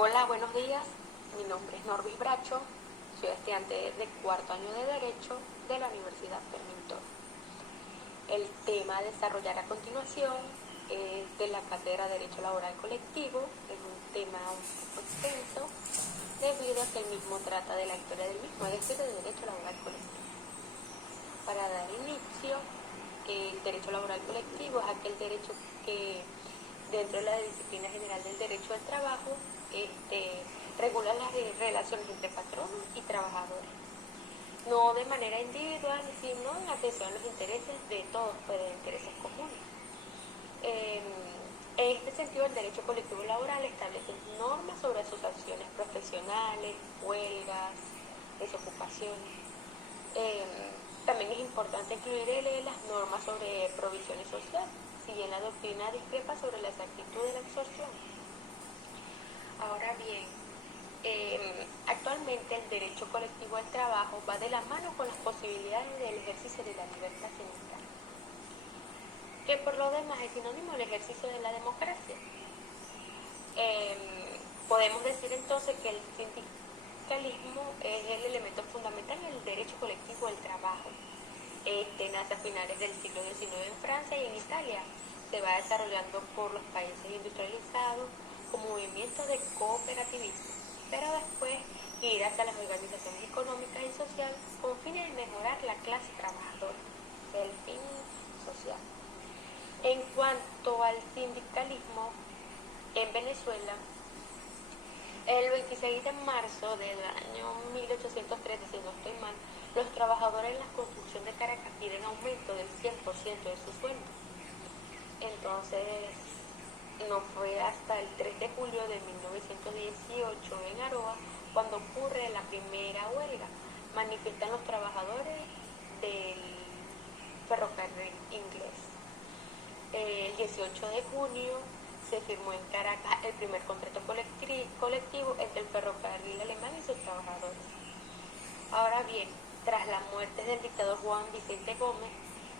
Hola, buenos días. Mi nombre es Norvis Bracho. Soy estudiante de cuarto año de Derecho de la Universidad Permintón. El tema a desarrollar a continuación es de la cátedra de Derecho Laboral Colectivo. Es un tema un poco extenso debido a que el mismo trata de la historia del mismo, es decir, de Derecho Laboral Colectivo. Para dar inicio, el Derecho Laboral Colectivo es aquel derecho que dentro de la disciplina general del derecho del trabajo regula las relaciones entre patronos y trabajadores, no de manera individual, sino en atención a los intereses de todos, pues de intereses comunes. En este sentido, el derecho colectivo laboral establece normas sobre asociaciones profesionales, huelgas, desocupaciones. También es importante incluir las normas sobre provisiones sociales, si bien la doctrina discrepa sobre la exactitud de la absorción. Ahora bien, actualmente el derecho colectivo al trabajo va de la mano con las posibilidades del ejercicio de la libertad sindical, que por lo demás es sinónimo del ejercicio de la democracia. Podemos decir entonces que el sindicalismo es el elemento fundamental en el derecho colectivo al trabajo. Nace a finales del siglo XIX en Francia y en Italia. Se va desarrollando por los países industrializados como movimiento de cooperativismo, pero después gira hacia las organizaciones económicas y sociales con fines de mejorar la clase trabajadora, el fin social. En cuanto al sindicalismo, en Venezuela, el 26 de marzo del año 1813, si no estoy mal, los trabajadores en la construcción de Caracas piden aumento del 100% de su sueldo. Entonces, no fue hasta el 3 de julio de 1918 en Aroa cuando ocurre la primera huelga. Manifiestan los trabajadores del ferrocarril inglés. El 18 de junio se firmó en Caracas el primer contrato colectivo entre el ferrocarril alemán y sus trabajadores. Ahora bien, tras la muerte del dictador Juan Vicente Gómez,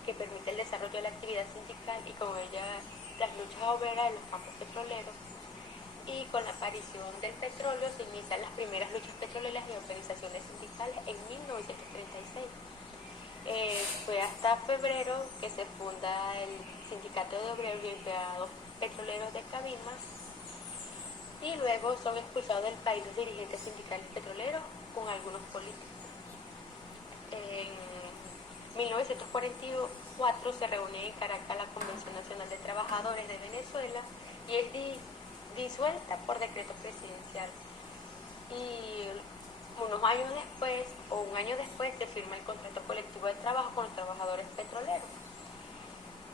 que permite el desarrollo de la actividad sindical y con ella las luchas obreras en los campos petroleros, y con la aparición del petróleo se inician las primeras luchas petroleras y organizaciones sindicales en 1936. Fue hasta febrero que se funda el Sindicato de Obreros y Empleados Petroleros de Cabimas, y luego son expulsados del país los dirigentes sindicales petroleros con algunos políticos. En 1944 se reúne en Caracas la Convención Nacional de Trabajadores de Venezuela y es disuelta por decreto presidencial. Y unos años después, o un año después, se firma el contrato colectivo de trabajo con los trabajadores petroleros.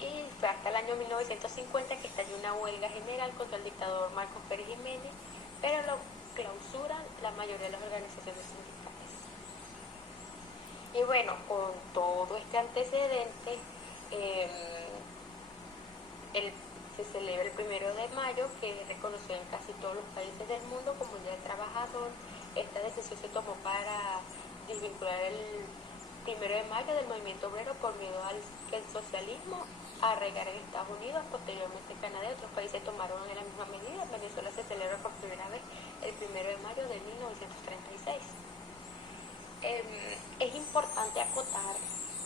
Y fue hasta el año 1950 que estalló una huelga general contra el dictador Marcos Pérez Jiménez, pero lo clausuran la mayoría de las organizaciones sindicales. Y bueno, con todo este antecedente, se celebra el 1 de mayo, que es reconocido en casi todos los países del mundo como Día del Trabajador. Esta decisión se tomó para desvincular el 1 de mayo del movimiento obrero por miedo al que el socialismo arraigara en Estados Unidos. Posteriormente Canadá y otros países tomaron en la misma medida. En Venezuela se celebra por primera vez el 1 de mayo de 1936. Es importante acotar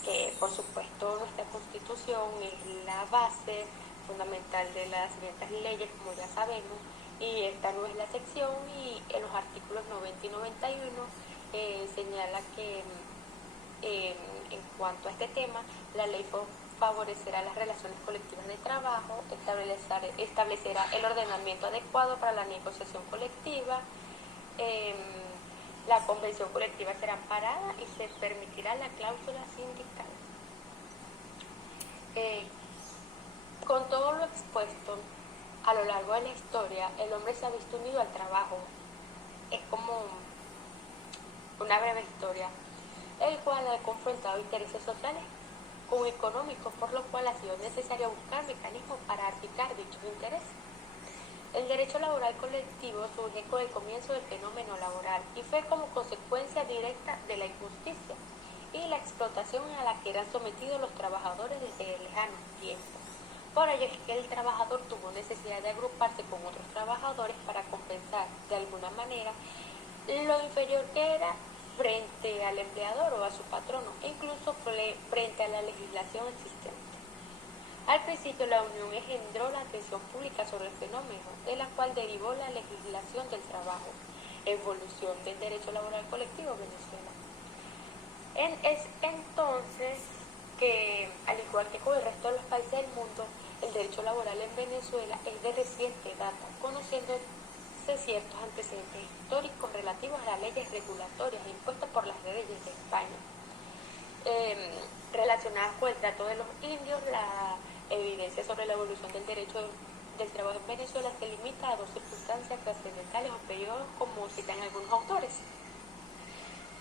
que, por supuesto, nuestra Constitución es la base fundamental de las siguientes leyes, como ya sabemos, y esta no es la sección, y en los artículos 90 y 91 señala que en cuanto a este tema, la ley favorecerá las relaciones colectivas de trabajo, establecerá el ordenamiento adecuado para la negociación colectiva, la convención colectiva será amparada y se permitirá la cláusula sindical. Con todo lo expuesto, a lo largo de la historia, el hombre se ha visto unido al trabajo. Es como una breve historia, el cual ha confrontado intereses sociales con económicos, por lo cual ha sido necesario buscar mecanismos para articular dichos intereses. El derecho laboral colectivo surge con el comienzo del fenómeno laboral y fue como consecuencia directa de la injusticia y la explotación a la que eran sometidos los trabajadores desde lejanos tiempos. Por ello es que el trabajador tuvo necesidad de agruparse con otros trabajadores para compensar de alguna frente al empleador o a su patrono, e incluso frente a la legislación existente. Al principio, la Unión engendró la atención pública sobre el fenómeno, de la cual derivó la legislación del trabajo, evolución del derecho laboral colectivo en Venezuela. Es entonces que, al igual que con el resto de los países del mundo, el derecho laboral en Venezuela es de reciente data, conociéndose ciertos antecedentes históricos relativos a las leyes regulatorias impuestas por las leyes de España. Relacionadas con el trato de los indios, la evidencia sobre la evolución del derecho del trabajo en Venezuela se limita a dos circunstancias trascendentales o periodos, como citan algunos autores.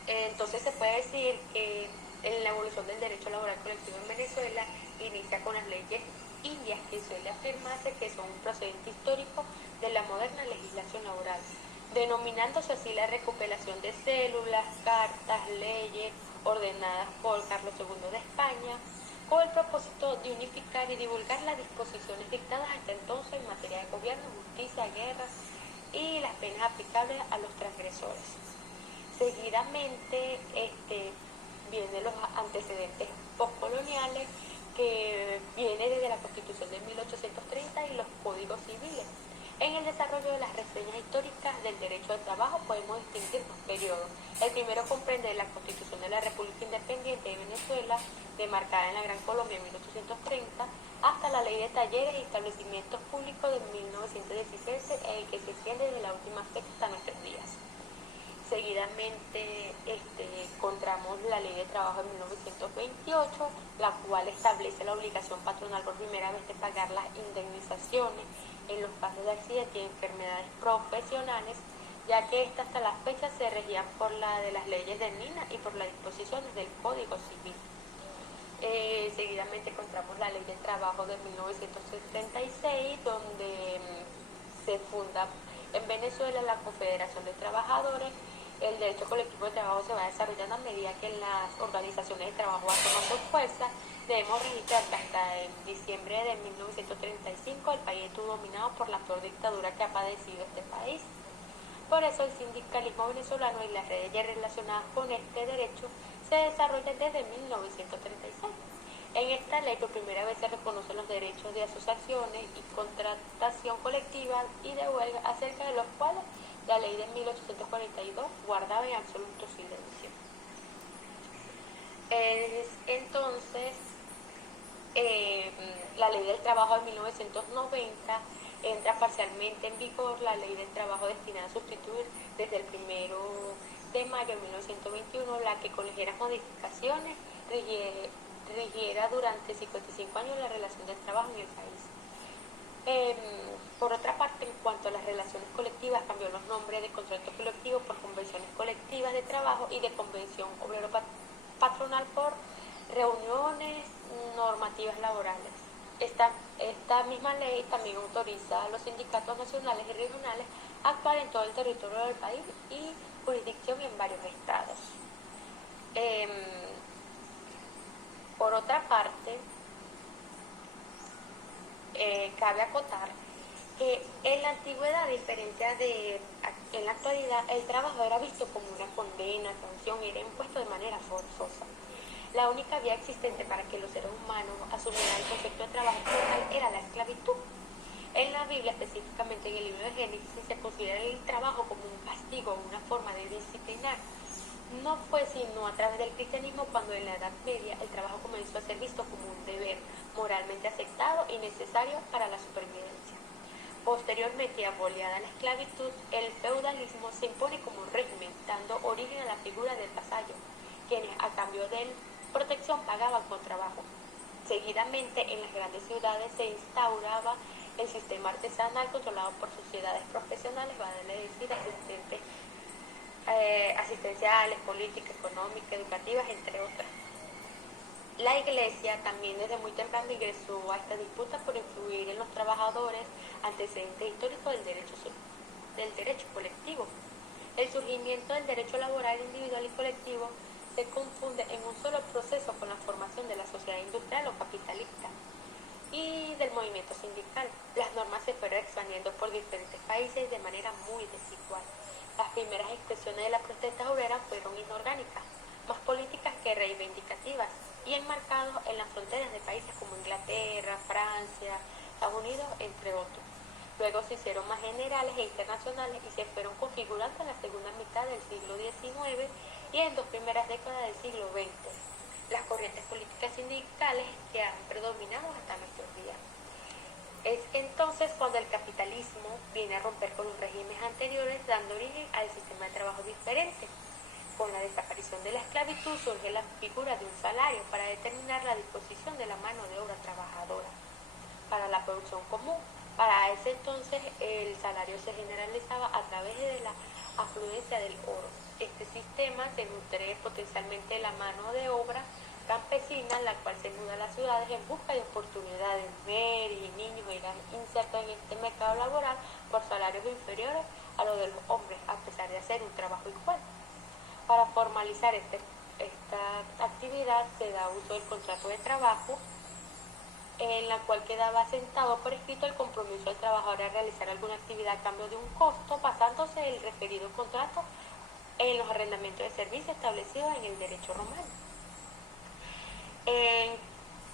Entonces se puede decir que en la evolución del derecho laboral colectivo en Venezuela inicia con las leyes indias, que suele afirmarse que son un procedente histórico de la moderna legislación laboral, denominándose así la recopilación de células, cartas, leyes ordenadas por Carlos II de España, con el propósito de unificar y divulgar las disposiciones dictadas hasta entonces en materia de gobierno, justicia, guerras y las penas aplicables a los transgresores. Seguidamente vienen los antecedentes postcoloniales, que viene desde la Constitución de 1830 y los códigos civiles. En el desarrollo de las reseñas históricas del derecho de trabajo podemos distinguir dos periodos. El primero comprende la Constitución de la República Independiente de Venezuela, demarcada en la Gran Colombia en 1830, hasta la Ley de Talleres y Establecimientos Públicos de 1916, el que se extiende desde la última fecha hasta nuestros días. Seguidamente encontramos la Ley de Trabajo de 1928, la cual establece la obligación patronal por primera vez de pagar las indemnizaciones en los casos de accidentes y enfermedades profesionales, ya que esta hasta la fecha se regían por la de las leyes de Mina y por las disposiciones del Código Civil. Seguidamente encontramos la Ley de Trabajo de 1976, donde se funda en Venezuela la Confederación de Trabajadores. El derecho colectivo de trabajo se va desarrollando a medida que las organizaciones de trabajo van tomando fuerza. Debemos registrar que hasta en diciembre de 1935 el país estuvo dominado por la peor dictadura que ha padecido este país. Por eso el sindicalismo venezolano y las redes relacionadas con este derecho se desarrollan desde 1936. En esta ley por primera vez se reconocen los derechos de asociaciones y contratación colectiva y de huelga, acerca de los cuales la ley de 1842 guardaba en absoluto silencio. Entonces, la ley del trabajo de 1990 entra parcialmente en vigor la ley del trabajo destinada a sustituir desde el 1 de mayo de 1921, la que con ligeras modificaciones rigiera durante 55 años la relación del trabajo en el país. Por otra parte, en cuanto a las relaciones colectivas, cambió los nombres de contrato colectivo por convenciones colectivas de trabajo y de convención obrero-patronal por reuniones normativas laborales. Esta misma ley también autoriza a los sindicatos nacionales y regionales a actuar en todo el territorio del país y jurisdicción en varios estados. Por otra parte, cabe acotar que en la antigüedad, a diferencia de en la actualidad, el trabajo era visto como una condena, sanción, era impuesto de manera forzosa. La única vía existente para que los seres humanos asumieran el concepto de trabajo total era la esclavitud. En la Biblia, específicamente en el libro de Génesis, se considera el trabajo como un castigo, una forma de disciplinar. No fue sino a través del cristianismo cuando en la Edad Media el trabajo comenzó a ser visto como un deber moralmente aceptado y necesario para la supervivencia. Posteriormente, aboliada la esclavitud, el feudalismo se impone como régimen, dando origen a la figura del vasallo, quienes a cambio de protección pagaban con trabajo. Seguidamente, en las grandes ciudades se instauraba el sistema artesanal controlado por sociedades profesionales, vale decir, asistenciales, políticas, económicas, educativas, entre otras. La Iglesia también desde muy temprano ingresó a esta disputa por influir en los trabajadores, antecedentes históricos del derecho colectivo. El surgimiento del derecho laboral individual y colectivo se confunde en un solo proceso con la formación de la sociedad industrial o capitalista y del movimiento sindical. Las normas se fueron expandiendo por diferentes países de manera muy desigual. Las primeras expresiones de las protestas obreras fueron inorgánicas, más políticas que reivindicativas, y enmarcados en las fronteras de países como Inglaterra, Francia, Estados Unidos, entre otros. Luego se hicieron más generales e internacionales y se fueron configurando en la segunda mitad del siglo XIX y en 2 primeras décadas del siglo XX, las corrientes políticas sindicales que han predominado hasta nuestros días. Es entonces cuando el capitalismo viene a romper con los regímenes anteriores, dando origen al sistema de trabajo diferente. Con la desaparición de la esclavitud surge la figura de un salario para determinar la disposición de la mano de obra trabajadora para la producción común. Para ese entonces el salario se generalizaba a través de la afluencia del oro. Este sistema se nutre potencialmente de la mano de obra campesina, la cual se muda a las ciudades en busca de oportunidades. Mujeres y niños irán insertos en este mercado laboral por salarios inferiores a los de los hombres, a pesar de hacer un trabajo igual. Para formalizar esta actividad se da uso del contrato de trabajo, en la cual quedaba asentado por escrito el compromiso del trabajador a realizar alguna actividad a cambio de un costo, basándose el referido contrato en los arrendamientos de servicios establecidos en el derecho romano.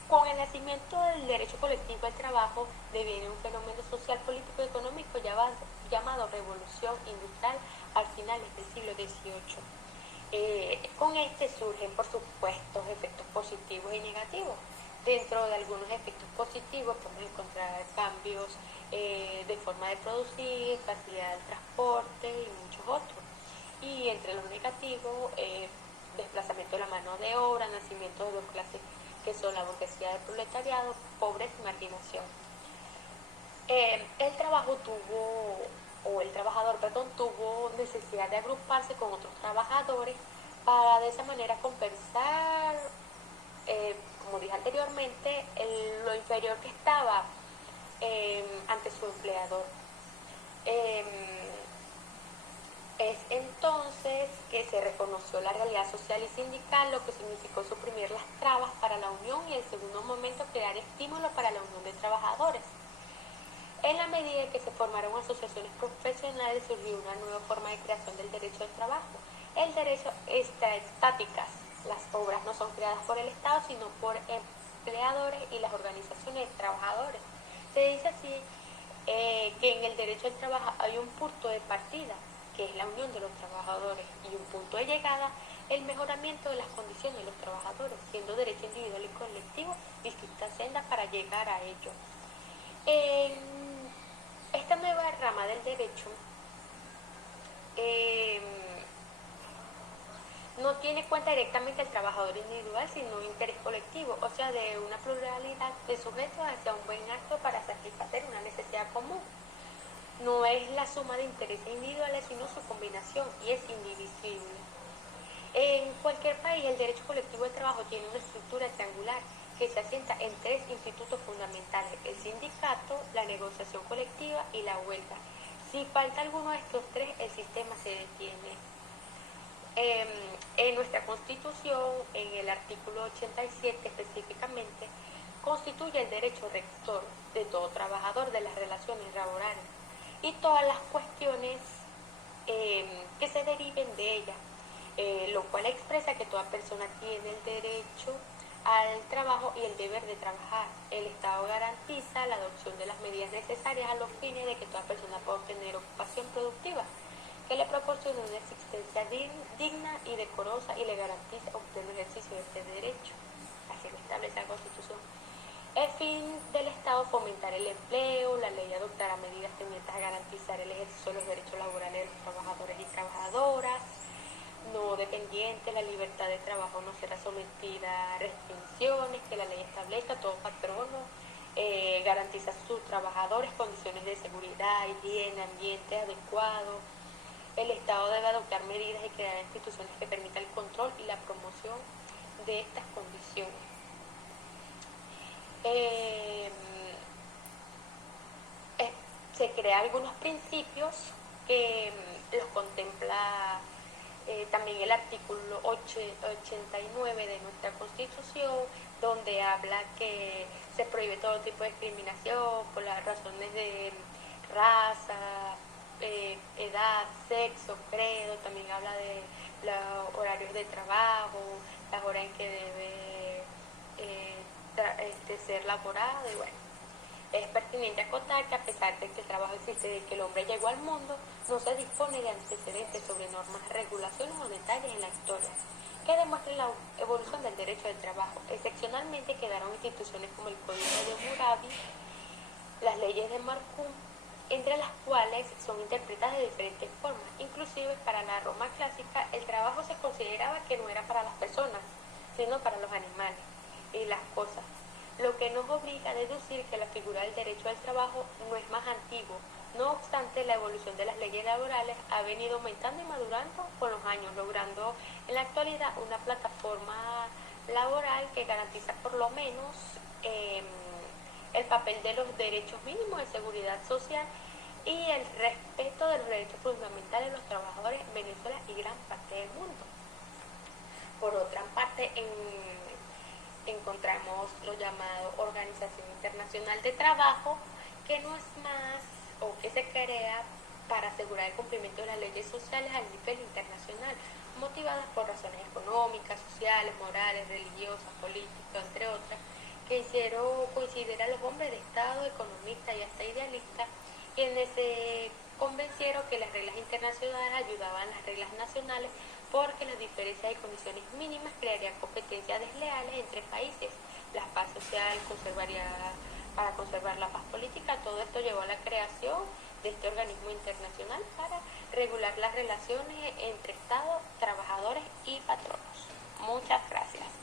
Con el nacimiento del derecho colectivo del trabajo deviene un fenómeno social, político y económico llamado revolución industrial al finales del siglo XVIII. Con este surgen, por supuesto, efectos positivos y negativos. Dentro de algunos efectos positivos podemos encontrar cambios de forma de producir, facilidad del transporte y muchos otros. Y entre los negativos, desplazamiento de la mano de obra, nacimiento de dos clases que son la burguesía del proletariado, pobreza y marginación. El trabajador tuvo necesidad de agruparse con otros trabajadores para de esa manera compensar, como dije anteriormente, lo inferior que estaba ante su empleador. Es entonces que se reconoció la realidad social y sindical, lo que significó suprimir las trabas para la unión y en segundo momento crear estímulos para la unión de trabajadores. En la medida en que se formaron asociaciones profesionales, surgió una nueva forma de creación del derecho del trabajo. El derecho está estáticas. Las obras no son creadas por el Estado, sino por empleadores y las organizaciones de trabajadores. Se dice así que en el derecho del trabajo hay un punto de partida, que es la unión de los trabajadores, y un punto de llegada, el mejoramiento de las condiciones de los trabajadores, siendo derecho individual y colectivo distintas sendas para llegar a ello. Esta nueva rama del derecho no tiene cuenta directamente el trabajador individual, sino un interés colectivo, o sea, de una pluralidad de sujetos hacia un buen acto para satisfacer una necesidad común. No es la suma de intereses individuales, sino su combinación, y es indivisible. En cualquier país, el derecho colectivo de trabajo tiene una estructura triangular que se asienta en 3 institutos fundamentales: el sindicato, la negociación colectiva y la huelga. Si falta alguno de estos 3, el sistema se detiene. En nuestra Constitución, en el artículo 87 específicamente, constituye el derecho rector de todo trabajador de las relaciones laborales y todas las cuestiones que se deriven de ella, lo cual expresa que toda persona tiene el derecho al trabajo y el deber de trabajar. El Estado garantiza la adopción de las medidas necesarias a los fines de que toda persona pueda obtener ocupación productiva, que le proporcione una existencia digna y decorosa y le garantiza obtener el ejercicio de este derecho. Así lo establece la Constitución. El fin del Estado: fomentar el empleo. La ley adoptará medidas tendientes a garantizar el ejercicio de los derechos laborales de los trabajadores y trabajadoras no dependientes. La libertad de trabajo no será sometida a restricciones que la ley establezca. Todo patrono garantiza a sus trabajadores condiciones de seguridad, higiene, ambiente adecuado. El Estado debe adoptar medidas y crear instituciones que permitan el control y la promoción de estas condiciones. Se crean algunos principios que los contempla también el artículo 89 de nuestra Constitución, donde habla que se prohíbe todo tipo de discriminación por las razones de raza, edad, sexo, credo, también habla de los horarios de trabajo, las horas en que debe ser laborado y bueno. Es pertinente acotar que a pesar de que el trabajo existe desde que el hombre llegó al mundo, no se dispone de antecedentes sobre normas, regulaciones o detalles en la historia que demuestren la evolución del derecho del trabajo. Excepcionalmente quedaron instituciones como el Código de Hammurabi, las leyes de Marcum, entre las cuales son interpretadas de diferentes formas. Inclusive para la Roma clásica el trabajo se consideraba que no era para las personas, sino para los animales y las cosas, lo que nos obliga a deducir que la figura del derecho al trabajo no es más antiguo. No obstante, la evolución de las leyes laborales ha venido aumentando y madurando con los años, logrando en la actualidad una plataforma laboral que garantiza por lo menos el papel de los derechos mínimos de seguridad social y el respeto de los derechos fundamentales de los trabajadores en Venezuela y gran parte del mundo. Por otra parte, encontramos lo llamado Organización Internacional de Trabajo, que no es más o que se crea para asegurar el cumplimiento de las leyes sociales a nivel internacional, motivadas por razones económicas, sociales, morales, religiosas, políticas, entre otras, que hicieron coincidir a los hombres de Estado, economistas y hasta idealistas, quienes se convencieron que las reglas internacionales ayudaban a las reglas nacionales porque las diferencias de condiciones mínimas crearían competencias desleales entre países. La paz social para conservar la paz política, todo esto llevó a la creación de este organismo internacional para regular las relaciones entre Estados, trabajadores y patronos. Muchas gracias.